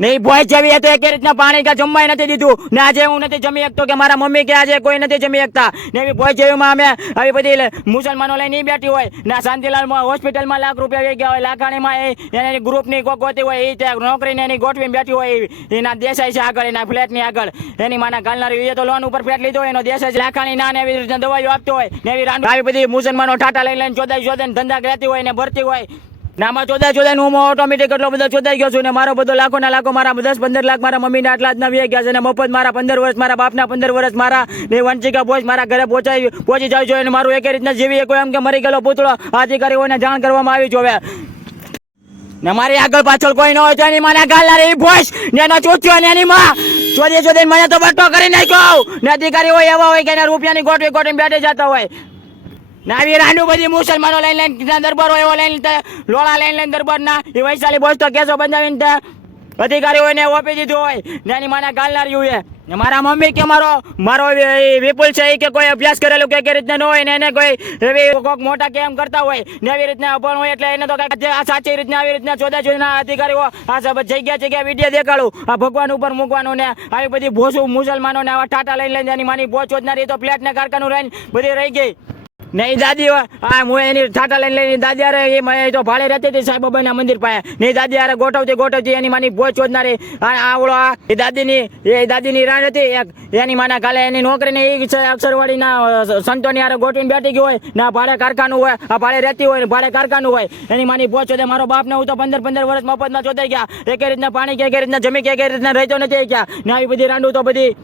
નહીં ભોય જેવી હતો એક રીતના પાણી કે જમવાય નથી દીધું ને આજે હું નથી જમી શકતો કે મારા મમ્મી કે આજે કોઈ નથી જમી શકતા ને એવી ભોય જેવીમાં અમે આવી બધી મુસલમાનો લઈને બેઠી હોય ને શાંતિલાલમાં હોસ્પિટલમાં લાખ રૂપિયા વહી ગયા હોય લાખાણીમાં એની ગ્રુપની કોક હોતી હોય એ ત્યાં નોકરીને એની ગોઠવીને બેઠી હોય એના દેસાઈ છે આગળ એના ફ્લેટની આગળ એની માના ગાલનારી એ તો લોન ઉપર ફ્લેટ લીધો હોય એનો દેસાઈ લાખાણી ના ને એવી રીતના દવાઈઓ આપતો હોય ને એવી આવી બધી મુસલમાનો ટાટા લઈને ચોદાઈ ધંધા રહેતી હોય ને ભરતી હોય નામાં ચોદાઈ હું ઓટોમેટિક એટલો બધો ચોદાઈ ગયો છું ને મારો બધો લાખો ના લાખો મારા 10-15 લાખ મારા મમ્મીના આટલા જ ના વી ગયા છે ને મફત મારા 15 વર્ષ મારા બાપના 15 વર્ષ મારા ને વંચિકા બોજ મારા ઘરે પહોંચી જાય જોઈએ મારું એક રીતના જેવી કોઈ એમ કે મરી ગયેલો પૂતળો અધિકારીઓને જાણ કરવામાં આવી જોવે ને મારી આગળ પાછળ કોઈ ન હોય તો એની માને ગાલનારી ભોજ ને એનો ચોથ્યો ને એની માં ચોદી મને તો બટ્ટો કરી નાખ્યો ને અધિકારીઓ એવા હોય કે એના રૂપિયાની ગોઠવી બેઠી જતા હોય નાવી રાંડુ બધી મુસલમાનો લઈને દરબારો એવો લઈને લોળા લઈને દરબાર ના એ વૈશાલી બોસ તો કેસો બંધાવીને અધિકારીઓને ઓપી દીધું હોય ને એની માને ગાલનારી હોય ને મારા મમ્મી કે મારો વિપુલ છે કે કોઈ અભ્યાસ કરેલું કે રીતના ન હોય ને એને કોઈ એવી કોઈક મોટા કેમ કરતા હોય ને એવી રીતના અભણ હોય એટલે એને તો આ સાચી રીતના આવી રીતના ચોદા અધિકારીઓ આ સબ જગ્યા વિડીયો દેખાડું આ ભગવાન ઉપર મૂકવાનું ને આવી બધી ભોસું મુસલમાનો ને આવા ટાટા લઈને એની માની ભોજ ચોદનારી તો ફ્લેટ ને કારખાનું રહીને બધી રહી ગઈ નહીં દાદી હા હું એની ઠાટા લઈને દાદી અરે એ તો ભાડે રહેતી હતી સાંઈબાબાના મંદિર પાસે નહીં દાદી અરે ગોઠવતી એની માની ભોજ ચોદનારી આવડો એ દાદીની રાણ હતી એની માના કાલે એની નોકરીને એ અક્ષરવાડીના સંતોની આરે ગોઠવીને બેઠી ગઈ હોય ને ભાડે કારખાનું હોય આ ભાડે રહેતી હોય ને ભાડે કારખાનું હોય એની માની ભોજ ચોદે મારો બાપને હું તો 15 વર્ષ મફતમાં ચોદાઈ ગયા એક રીતના પાણી કે રીતના જમી કે રીતના રહેતો નથી ગયા ને આવી બધી રાંડું તો બધી